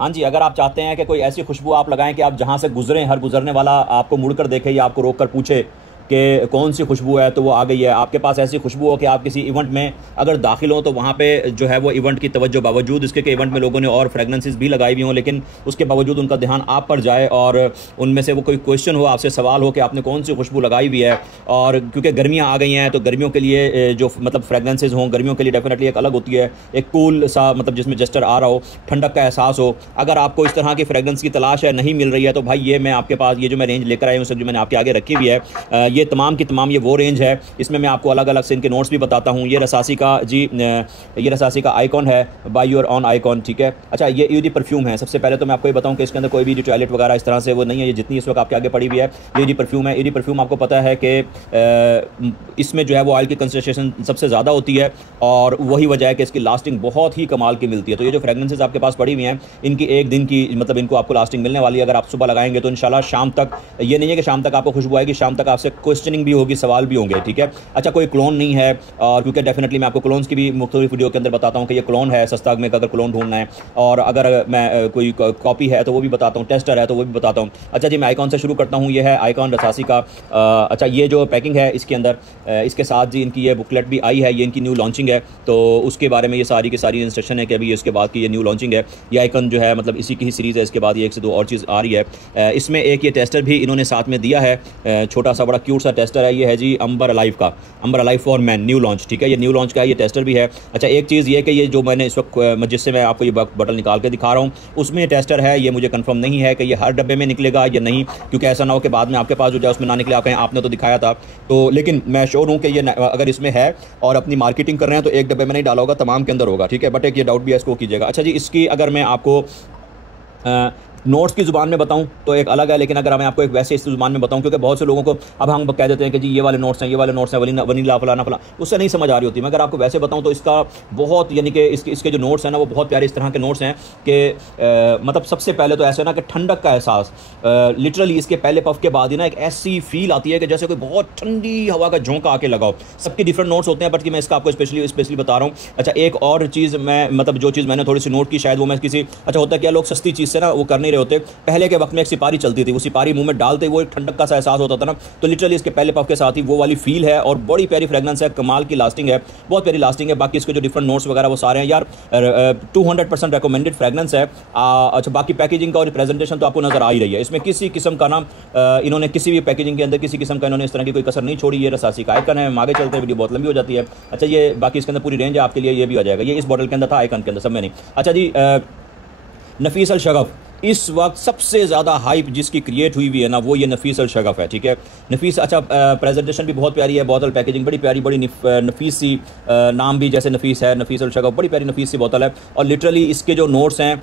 हाँ जी, अगर आप चाहते हैं कि कोई ऐसी खुशबू आप लगाएं कि आप जहाँ से गुजरें हर गुजरने वाला आपको मुड़कर देखे या आपको रोक कर पूछे कि कौन सी खुशबू है, तो वो आ गई है। आपके पास ऐसी खुशबू हो कि आप किसी इवेंट में अगर दाखिल हो तो वहाँ पे जो है वो इवेंट की तवज्जो, बावजूद इसके कि इवेंट में लोगों ने और फ्रेगनेंसेस भी लगाई हुई हों, लेकिन उसके बावजूद उनका ध्यान आप पर जाए और उनमें से वो कोई क्वेश्चन हो, आपसे सवाल हो कि आपने कौन सी खुशबू लगाई हुई है। और क्योंकि गर्मियाँ आ गई हैं तो गर्मियों के लिए जो मतलब फ्रेगनेंसेज हों, गर्मियों के लिए डेफिनेटली एक अलग होती है, एक कूल सा मतलब जिसमें जस्टर आ रहा हो, ठंडक का एहसास हो। अगर आपको इस तरह की फ्रेगनेंस की तलाश है, नहीं मिल रही है, तो भाई ये मैं आपके पास ये जो मैं रेंज लेकर आया हूँ, सब जो मैंने आपके आगे रखी हुई है, ये तमाम की तमाम वो रेंज है। इसमें मैं आपको अलग अलग से इनके नोट्स भी बताता हूँ। ये रसासी का जी, ये रसासी का आइकॉन है, बाय योर ऑन आइकॉन, ठीक है। अच्छा, ये ईडी परफ्यूम है। सबसे पहले तो मैं आपको ये बताऊँ कि इसके अंदर कोई भी टॉयलेट वगैरह इस तरह से वो नहीं है। ये जितनी इस वक्त आपके आगे पड़ी हुई है ये ईडी परफ्यूम है। ईडी परफ्यूम आपको पता है कि इसमें जो है वो ऑयल की कंसंट्रेशन सबसे ज़्यादा होती है और वही वजह है कि इसकी लास्टिंग बहुत ही कमाल की मिलती है। तो ये जो फ्रेगनेंसेज आपके पास पड़ी हुई हैं, इनकी एक दिन की मतलब इनको आपको लास्टिंग मिलने वाली है। अगर आप सुबह लगाएंगे तो इंशाल्लाह शाम तक, ये नहीं है कि शाम तक आपको खुशबू आएगी, शाम तक आपसे क्वेश्चनिंग भी होगी, सवाल भी होंगे, ठीक है। अच्छा, कोई क्लोन नहीं है, और क्योंकि डेफिनेटली मैं आपको क्लोन्स की भी मुख्तलिफ वीडियो के अंदर बताता हूँ कि ये क्लोन है सस्ता में अगर क्लोन ढूंढना है, और अगर मैं कोई कॉपी है तो वो भी बताता हूँ, टेस्टर है तो वो भी बताता हूँ। अच्छा जी, मैं आइकॉन से शुरू करता हूँ। ये है आइकॉन रसासी का। अच्छा, ये जो पैकिंग है इसके अंदर, इसके साथ जी इनकी ये बुकलेट भी आई है। ये इनकी न्यू लॉन्चिंग है, तो उसके बारे में ये सारी की सारी इंस्ट्रक्शन है कि अभी इसके बाद की ये न्यू लॉन्चिंग है। ये आइकॉन जो है मतलब इसी की ही सीरीज़ है। इसके बाद ये एक से दो और चीज़ आ रही है। इसमें एक ये टेस्टर भी इन्होंने साथ में दिया है, छोटा सा बड़ा क्यूट सा टेस्टर है। ये है जी अम्बर अलाइव का, amber alive for man, new launch, ठीक है। ये न्यू लॉन्च का ये टेस्टर भी है। अच्छा, एक चीज़ ये कि ये जो मैंने इस वक्त जिससे मैं आपको ये बटन निकाल के दिखा रहा हूँ, उसमें टेस्टर है। ये मुझे कंफर्म नहीं है कि ये हर डब्बे में निकलेगा या नहीं, क्योंकि ऐसा ना हो कि बाद में आपके पास जो जाए उसमें ना निकले, आप कहें आपने तो दिखाया था। तो लेकिन मैं श्योर हूँ कि ये अगर इसमें है और अपनी मार्केटिंग कर रहे हैं तो एक डब्बे में नहीं डाला होगा, तमाम के अंदर होगा, ठीक है। बट एक ये डाउट भी है, इसको कीजिएगा। अच्छा जी, इसकी अगर मैं आपको नोट्स की ज़ुबान में बताऊं तो एक अलग है, लेकिन अगर मैं आपको एक वैसे इस ज़ुबान में बताऊं, क्योंकि बहुत से लोगों को अब हम कह देते हैं कि जी ये वाले नोट्स हैं, ये वाले नोट्स हैं, वनीला फलाना फला, उससे नहीं समझ आ रही होती। मैं अगर आपको वैसे बताऊं तो इसका बहुत, यानी कि इसके जो नोट्स हैं ना वो बहुत प्यारे इस तरह के नोट्स हैं कि मतलब सबसे पहले तो ऐसे ना कि ठंडक का एहसास, लिटरली इसके पहले पफ के बाद ही ना एक ऐसी फील आती है कि जैसे कोई बहुत ठंडी हवा का झोंका आके लगाओ। सबके डिफरेंट नोट्स होते हैं, बट कि मैं इसका आपको स्पेशली बता रहा हूँ। अच्छा, एक और चीज़ मैं मतलब जो चीज़ मैंने थोड़ी सी नोट की, शायद वो मैं किसी, अच्छा होता है क्या, लोग सस्ती चीज़ से ना वो कर नहीं रहे होते। पहले के वक्त में एक सिपारी चलती थी, वो सिपारी मुंह में डालते वो एक ठंडक का सा एहसास होता था ना, तो लिटरली इसके पहले पफ के साथ ही वो वाली फील है और बड़ी प्यारी फ्रेगनेंस है, कमाल की लास्टिंग है, बहुत प्यारी लास्टिंग है। बाकी इसके जो डिफरेंट नोट्स वगैरह वो सारे हैं यार 200% रिकमेंडेड फ्रेगनेंस है। अच्छा, बाकी पैकेजिंग का और प्रेजेंटेशन तो आपको नजर आ ही रही है। इसमें किसी किस्म का ना इन्होंने किसी भी पैकेजिंग के अंदर किसी किस्म का इन्होंने इस तरह की कोई कसर नहीं छोड़ी। ये रसासी का आइकन है, हम आगे चलते हैं, वीडियो बहुत लंबी हो जाती है। अच्छा, ये बाकी इसके अंदर पूरी रेंज है आपके लिए, ये भी आ जाएगा। ये इस बॉटल के अंदर था, आइकन के अंदर, सब में नहीं। अच्छा जी, नफीस अल शगफ, इस वक्त सबसे ज़्यादा हाइप जिसकी क्रिएट हुई हुई है ना, वो ये नफीस अल शगफ है, ठीक है। नफीस, अच्छा प्रेजेंटेशन भी बहुत प्यारी है, बोतल पैकेजिंग बड़ी प्यारी, बड़ी नफीस सी, नाम भी जैसे नफीस है, नफीस अल शगफ, बड़ी प्यारी नफीस सी बोतल है। और लिटरली इसके जो नोट्स हैं,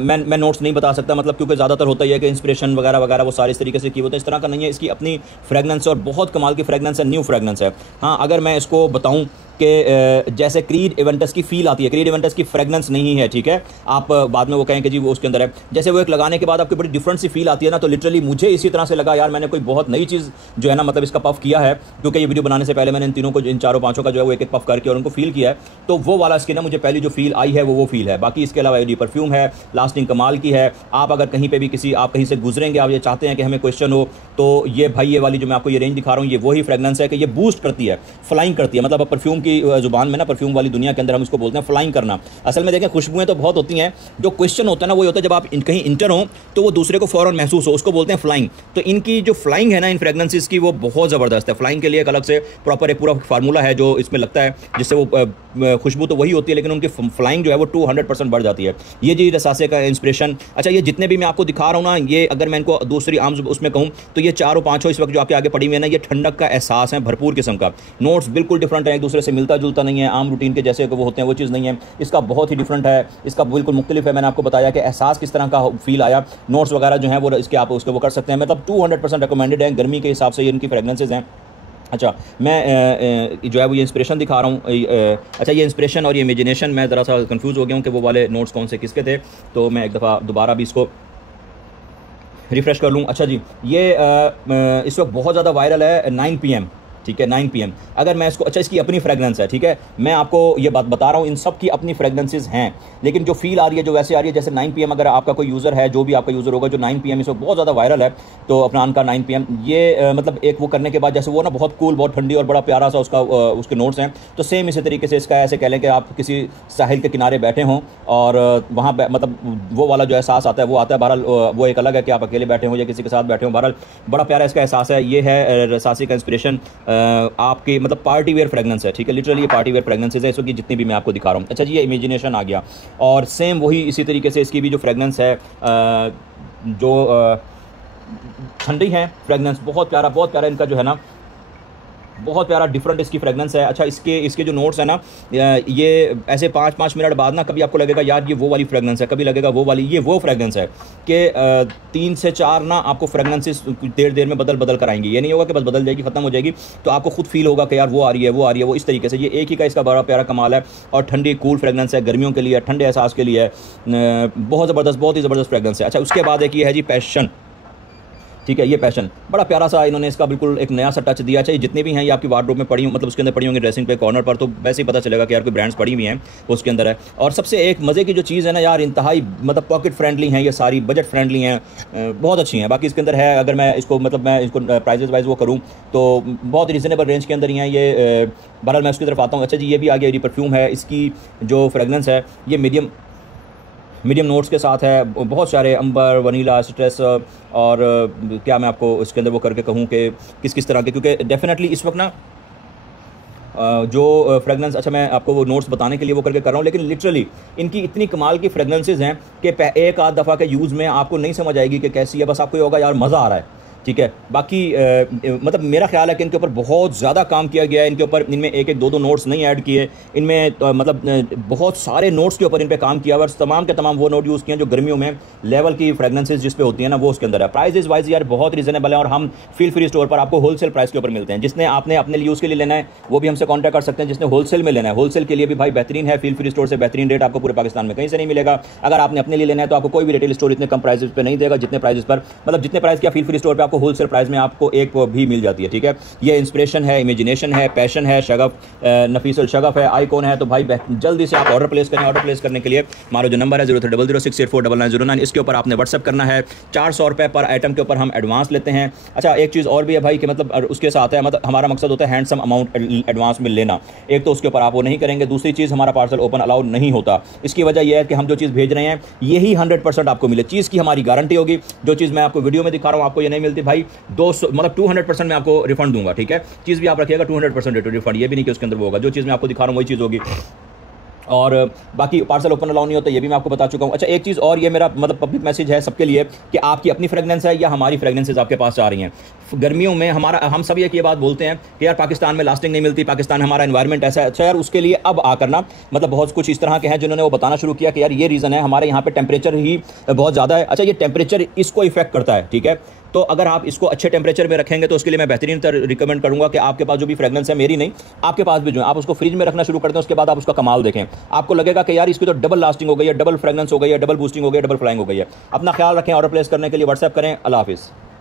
मैं नोट्स नहीं बता सकता, मतलब क्योंकि ज़्यादातर होता ही है कि इंस्पिरेशन वगैरह वगैरह वो सारे इस तरीके से किए होते हैं। इस तरह का नहीं है, इसकी अपनी फ्रेगनेंस और बहुत कमाल की फ्रेगनेंस है, न्यू फ्रेगनेंस है। हाँ, अगर मैं इसको बताऊँ कि जैसे क्रीड इवेंटस की फील आती है, क्रीड इवेंटस की फ्रेगनेंस नहीं है, ठीक है। आप बाद में वो कहें कि जी वो उसके अंदर है, जैसे वो एक लगाने के बाद आपकी बड़ी डिफरेंट सी फील आती है ना, तो लिटरली मुझे इसी तरह से लगा यार मैंने कोई बहुत नई चीज़ जो है ना मतलब इसका पफ किया है, क्योंकि ये वीडियो बनाने से पहले मैंने इन तीनों को, इन चारों पांचों का जो है वो एक एक पफ करके और उनको फील किया है, तो वो वाला इसकी ना मुझे पहली जो फील आई है वो फील है। बाकी इसके अलावा ये परफ्यूम है, लास्टिंग कमाल की है। आप अगर कहीं पे भी आप कहीं से गुजरेंगे, आप ये चाहते हैं कि हमें क्वेश्चन हो, तो ये भाई ये वाली जो मैं आपको ये रेंज दिखा रहा हूँ, ये वही फ्रेगनेंस है कि ये बूस्ट करती है, फ्लाइंग करती है। मतलब परफ्यूम की जुबान में ना, परफ्यूम वाली दुनिया के अंदर हम इसको बोलते हैं फ्लाइंग करना। असल में देखें, खुशबुएं तो बहुत होती हैं, जो क्वेश्चन होता है ना वो होता है जब आप कहीं इंटर हो तो वो दूसरे को फौरन महसूस हो, उसको बोलते हैं फ्लाइंग। तो इनकी जो फ्लाइंग है ना इन फ्रेगनेंसेस की, वो बहुत ज़बरदस्त है। फ्लाइंग के लिए एक अलग से प्रॉपर एक पूरा फार्मूला है जो इसमें लगता है, जिससे वो खुशबू तो वही होती है लेकिन उनकी फ्लाइंग जो है वो 200% बढ़ जाती है। ये जी रसासे का इंस्पिरेशन। अच्छा, ये जितने भी मैं आपको दिखा रहा हूँ ना, ये अगर मैं इनको दूसरी आम उसमें कहूँ तो ये चारों पाँचों इस वक्त जो आपके आगे पड़ी हुई है ना, ये ठंडक का एहसास है भरपूर किस्म का। नोट्स बिल्कुल डिफरेंट है, एक दूसरे से मिलता जुलता नहीं है, आम रूटीन के जैसे वो होते हैं वो चीज़ नहीं है। इसका बहुत ही डिफरेंट है, इसका बिल्कुल मुख्तलिफ है। मैंने आपको बताया कि एहसास किस तरह का फील आया, नोट्स वगैरह जो है वो इसके आप उसको वो कर सकते हैं। मतलब 200% रिकमेंडेड है, गर्मी के हिसाब से ये इनकी फ्रेगनेंसेज हैं। अच्छा, मैं जो है वो ये इंस्पिरेशन दिखा रहा हूँ। अच्छा, ये इंस्पिरेशन और ये इमेजिनेशन, मैं ज़रा सा कंफ्यूज हो गया हूँ कि वो वाले नोट्स कौन से किसके थे, तो मैं एक दफ़ा दोबारा भी इसको रिफ़्रेश कर लूँ। अच्छा जी, ये इस वक्त बहुत ज़्यादा वायरल है 9 PM, ठीक है, 9 PM। अगर मैं इसको, अच्छा इसकी अपनी फ्रेगनेंस है, ठीक है, मैं आपको ये बात बता रहा हूँ, इन सब की अपनी फ्रेगनेंसेज हैं, लेकिन जो फील आ रही है, जो वैसे आ रही है जैसे 9 PM। अगर आपका कोई यूज़र है, जो भी आपका यूज़र होगा, जो 9 PM इस वक्त बहुत ज़्यादा वायरल है, तो अफनान का 9 PM ये मतलब एक वो करने के बाद जैसे वो ना बहुत कूल, बहुत ठंडी और बड़ा प्यारा सा उसका उसके नोट्स हैं, तो सेम इसी तरीके से इसका ऐसे कह लें कि आप किसी साहिल के किनारे बैठे हों और वहाँ मतलब वो वाला जो एहसास आता है वो आता है। बहरहाल वो एक अलग है कि आप अकेले बैठे हों या किसी के साथ बैठे हों। बहरहाल बड़ा प्यारा इसका एहसास है। ये है रसासी का इंस्पिरेशन, आपकी मतलब पार्टी वेयर फ्रेगनेंस है, ठीक है, लिटरली ये पार्टी वेयर फ्रेगनेंसेज है इसको की जितनी भी मैं आपको दिखा रहा हूँ। अच्छा जी, ये इमेजिनेशन आ गया और सेम वही इसी तरीके से इसकी भी जो फ्रेगनेंस है, जो ठंडी है फ्रेगनेंस, बहुत प्यारा इनका जो है ना, बहुत प्यारा डिफरेंट इसकी फ्रेगनेंस है। अच्छा इसके जो नोट्स है ना, ये ऐसे 5-5 मिनट बाद ना कभी आपको लगेगा यार ये वो वाली फ्रेगनेंस है, कभी लगेगा वो वाली, ये वो फ्रेगनेंस है कि 3 से 4 ना आपको फ्रेगनेंसेस देर में बदल कर आएंगी। ये नहीं होगा कि बस बदल जाएगी, खत्म हो जाएगी, तो आपको खुद फील होगा कि यार वो आ रही है, वो इस तरीके से। ये एक ही का इसका बड़ा प्यारा कमाल है और ठंडी कूल फ्रेगनेंस है, गर्मियों के लिए, ठंडे एहसास के लिए बहुत ज़बरदस्त, बहुत ही ज़बरदस्त फ्रेगनेंस है। अच्छा उसके बाद एक ये है जी पैशन, ठीक है, ये पैशन बड़ा प्यारा सा इन्होंने इसका बिल्कुल एक नया सा टच दिया। चाहिए जितने भी हैं ये आपकी वार्डरोब में पड़ी, मतलब उसके अंदर पड़ी होंगी ड्रेसिंग पे कॉर्नर पर, तो वैसे ही पता चलेगा कि यार कोई ब्रांड्स पड़ी हुई हैं वो उसके अंदर है। और सबसे एक मज़े की जो चीज़ है ना यार, इंतहाई मतलब पॉकेट फ्रेंडली हैं ये सारी, बजट फ्रेंडली हैं, बहुत अच्छी हैं। बाकी इसके अंदर है, अगर मैं इसको मतलब मैं इसको प्राइजेस वाइज वो करूँ तो बहुत रीज़नेबल रेंज के अंदर ही हैं ये। बहरहाल मैं उसकी तरफ आता हूँ। अच्छा जी, ये भी आ गया, ये परफ्यूम है, इसकी जो फ्रेगनेंस है ये मीडियम नोट्स के साथ है, बहुत सारे अंबर, वनीला, स्ट्रेस और क्या मैं आपको इसके अंदर वो करके कहूँ कि किस तरह के, क्योंकि डेफिनेटली इस वक्त ना जो फ्रेगनेंस, अच्छा मैं आपको वो नोट्स बताने के लिए वो करके कर रहा हूँ, लेकिन लिटरली इनकी इतनी कमाल की फ्रेगनेंसेज हैं कि एक आध दफ़ा के यूज़ में आपको नहीं समझ आएगी कि कैसी है, बस आपको ये होगा यार मज़ा आ रहा है, ठीक है। बाकी मतलब मेरा ख्याल है कि इनके ऊपर बहुत ज़्यादा काम किया गया है, इनके ऊपर इनमें एक दो नोट्स नहीं ऐड किए, इनमें मतलब बहुत सारे नोट्स के ऊपर इन पे काम किया और तमाम के तमाम वो नोट यूज़ किए हैं जो गर्मियों में लेवल की फ्रेगनेंसेज जिस पे होती है ना वो उसके अंदर है। प्राइजेज वाइज यार बहुत रीजनेबल है और हम फील फ्री स्टोर पर आपको होलसेल प्राइस के ऊपर मिलते हैं। जिसने आपने अपने लिए यूज़ के लिए लेना है वो भी हमसे कॉन्टैक्ट कर सकते हैं, जिसने होलसेल में लेना है होलसेल के लिए भी भाई बेहतरीन है, फील फ्री स्टोर से बेहतरीन रेट आपको पूरे पाकिस्तान में कहीं से नहीं मिलेगा। अगर आपने अपने लिए लेना है तो आपको कोई भी रिटेल स्टोर इतने कम प्राइस पर नहीं देगा जितने प्राइस पर, मतलब जितने प्राइस की फील फ्री स्टोर पर आपको होलसेल प्राइस में आपको एक भी मिल जाती है, ठीक है। ये इंस्पिरेशन है, इमेजिनेशन है, पैशन है, शगफ, नफीसुल शगफ है, आइकॉन है। तो भाई जल्दी से आप ऑर्डर प्लेस करें। ऑर्डर प्लेस करने के लिए हमारा जो नंबर है 0300684909, इसके ऊपर आपने व्हाट्सअप करना है। 400 रुपये पर आइटम के ऊपर हम एडवांस लेते हैं। अच्छा एक चीज़ और भी है भाई कि मतलब उसके साथ है, मतलब हमारा मकसद होता है हैंडसम अमाउंट एडवांस में लेना। एक तो उसके ऊपर आप वो नहीं करेंगे, दूसरी चीज़ हमारा पार्सल ओपन अलाउड नहीं होता। इसकी वजह यह है कि हम जो चीज़ भेज रहे हैं यही 100% आपको मिले, चीज़ की हमारी गारंटी होगी। जो चीज़ मैं आपको वीडियो में दिखा रहा हूँ आपको ये नहीं मिलती भाई, 200 मतलब 200% मैं आपको रिफंड दूंगा, ठीक है। चीज़ भी आप रखिएगा 200% रिफंड, ये भी नहीं कि उसके अंदर वो होगा, जो चीज़ मैं आपको दिखा रहा हूँ वही चीज़ होगी। और बाकी पार्सल ओपन अलाउ नहीं होता, ये भी मैं आपको बता चुका हूँ। अच्छा एक चीज़ और, ये मेरा मतलब पब्लिक मैसेज है सबके लिए कि आपकी अपनी फ्रेगनेंस है या हमारी फ्रेगनेंसेज आपके पास आ रही हैं गर्मियों में। हम सब ये बात बोलते हैं कि यार पाकिस्तान में लास्टिंग नहीं मिलती, पाकिस्तान में हमारा एनवायरनमेंट ऐसा है। अच्छा यार उसके लिए अब आकर ना मतलब बहुत कुछ इस तरह के हैं जिन्होंने वो बताना शुरू किया कि यार ये रीज़न है, हमारे यहाँ पे टेम्परेचर ही बहुत ज़्यादा है। अच्छा ये टेम्परेचर इसको इफेक्ट करता है, ठीक है। तो अगर आप इसको अच्छे टेम्परेचर में रखेंगे तो उसके लिए मैं बेहतरीन तरह रिकमेंड करूंगा कि आपके पास जो भी फ्रेगनेंस है, मेरी नहीं, आपके पास भी जो है आप उसको फ्रिज में रखना शुरू कर दें। उसके बाद आप उसका कमाल देखें, आपको लगेगा कि यार इसकी तो डबल लास्टिंग हो गई है, डबल फ्रेगनेंस हो गई है, डबल बूस्टिंग हो गई है, डबल फ्लाइंग हो गई है। अपना ख्याल रखें। ऑर्डर प्लेस करने के लिए व्हाट्सएप करें। अल्लाह हाफिज़।